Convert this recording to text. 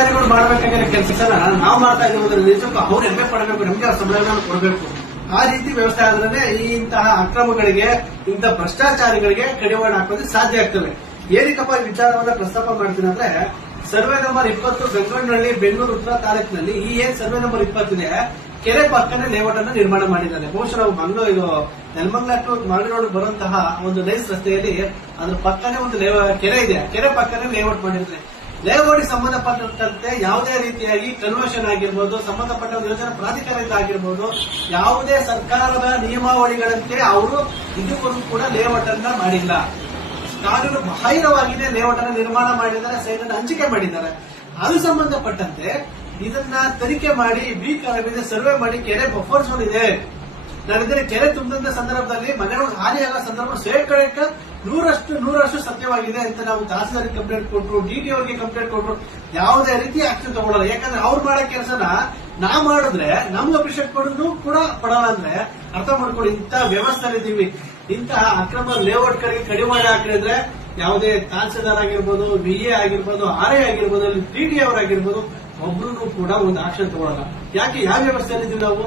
ಅಧಿಕಾರಿಗಳು ಮಾಡಬೇಕಾಗಿರೋ ಕೆಲಸನ ನಾವು ಮಾಡ್ತಾ ಇದ್ದೀವಿ ನಿಜಕ್ಕೂ ಅವ್ರು ಹೆಮ್ಮೆ ಪಡಬೇಕು, ನಮ್ಗೆ ಆ ಸಂಬಳನ ಕೊಡಬೇಕು. ಆ ರೀತಿ ವ್ಯವಸ್ಥೆ ಆದ್ರೆ ಈ ಇಂತಹ ಅಕ್ರಮಗಳಿಗೆ, ಇಂತಹ ಭ್ರಷ್ಟಾಚಾರಿಗಳಿಗೆ ಕಡಿವಾಣ ಹಾಕೋದು ಸಾಧ್ಯ ಆಗ್ತವೆ. ಏನಕ್ಕಪ್ಪ ಈ ವಿಚಾರವನ್ನ ಪ್ರಸ್ತಾಪ ಮಾಡ್ತೀನಿ ಅಂದ್ರೆ, ಸರ್ವೆ ನಂಬರ್ 20 ಬೆಂಗಳೂರಿನಲ್ಲಿ, ಬೆಂಗಳೂರು ಉತ್ತರ ತಾಲೂಕಿನಲ್ಲಿ ಈ ಏನ್ ಸರ್ವೆ ನಂಬರ್ 20 ಇದೆ, ಕೆರೆ ಪಕ್ಕನೆ ಲೇಔಟ್ ಅನ್ನು ನಿರ್ಮಾಣ ಮಾಡಿದ್ದಾರೆ. ಬಹುಶಃ ನಾವು ನೆಲಮಂಗಲ ಟು ಮಾಗಡಿರೋಡ್ ಬರುವಂತಹ ಒಂದು ನೈಸ್ ರಸ್ತೆಯಲ್ಲಿ ಅದ್ರ ಪಕ್ಕನೆ ಒಂದು ಕೆರೆ ಇದೆ. ಕೆರೆ ಪಕ್ಕನೆ ಲೇಔಟ್ ಮಾಡಿರ್ತಾರೆ. ಲೇಔಟ್ಗೆ ಸಂಬಂಧಪಟ್ಟಂತೆ ಯಾವುದೇ ರೀತಿಯಾಗಿ ಕನ್ವರ್ಷನ್ ಆಗಿರ್ಬೋದು, ಸಂಬಂಧಪಟ್ಟ ಯೋಜನಾ ಪ್ರಾಧಿಕಾರದಿಂದ ಆಗಿರ್ಬೋದು, ಯಾವುದೇ ಸರ್ಕಾರದ ನಿಯಮಾವಳಿಗಳಂತೆ ಅವರು ಇದುವರೆಗೂ ಕೂಡ ಲೇಔಟ್ ಅನ್ನ ಮಾಡಿಲ್ಲ. ಕಾನೂನು ಬಾಹಿರವಾಗಿನೇ ಲೇಔಟ್ ಅನ್ನು ನಿರ್ಮಾಣ ಮಾಡಿದ್ದಾರೆ, ಸೈಟ್ ಅನ್ನು ಹಂಚಿಕೆ ಮಾಡಿದ್ದಾರೆ. ಅದು ಸಂಬಂಧಪಟ್ಟಂತೆ ಇದನ್ನ ತನಿಖೆ ಮಾಡಿ ಸರ್ವೆ ಮಾಡಿ ಕೆರೆ ಬಫರ್ ಝೋನ್ ಇದೆ. ನಾನಿದ್ರೆ ಕೆರೆ ತುಂಬಿದಂತ ಸಂದರ್ಭದಲ್ಲಿ ಮನೆಗಳು ಹಾನಿಯಾಗುವ ಸಂದರ್ಭ ಶೇಕಡಕ್ಕೆ 100% ಸತ್ಯವಾಗಿದೆ ಅಂತ ನಾವು ತಹಸೀಲ್ದಾರ್ಗೆ ಕಂಪ್ಲೇಂಟ್ ಕೊಟ್ಟರು, ಡಿಟಿ ಅವರಿಗೆ ಕಂಪ್ಲೇಂಟ್ ಕೊಟ್ಟರು, ಯಾವುದೇ ರೀತಿ ಆಕ್ಷನ್ ತಗೊಳ್ಳಲ್ಲ. ಯಾಕಂದ್ರೆ ಅವ್ರು ಮಾಡೋ ಕೆಲಸನ ನಾವ್ ಮಾಡಿದ್ರೆ ನಮ್ಗೆ ಅಪ್ರಿಷಿಯೇಟ್ ಮಾಡೋದು ಕೂಡ ಪಡಲ್ಲ. ಅಂದ್ರೆ ಅರ್ಥ ಮಾಡ್ಕೊಳ್ಳಿ, ಇಂತಹ ವ್ಯವಸ್ಥೆಲಿದ್ದೀವಿ. ಇಂತಹ ಅಕ್ರಮ ಲೇಔಟ್ ಕಡೆಗೆ ಕಡಿವಾಣ ಹಾಕಿದ್ರೆ ಯಾವುದೇ ತಹಸೀಲ್ದಾರ್ ಆಗಿರ್ಬೋದು, ವಿಎ ಆಗಿರ್ಬೋದು, ಆರ್ಎ ಆಗಿರ್ಬೋದು, ಡಿಟಿ ಅವರಾಗಿರ್ಬೋದು, ಒಬ್ರು ಕೂಡ ಒಂದು ಆಕ್ಷನ್ ತಗೊಳ್ಳಲ್ಲ. ಯಾಕೆ ಯಾವ ವ್ಯವಸ್ಥೆಯಲ್ಲಿದ್ದೀವಿ ನಾವು?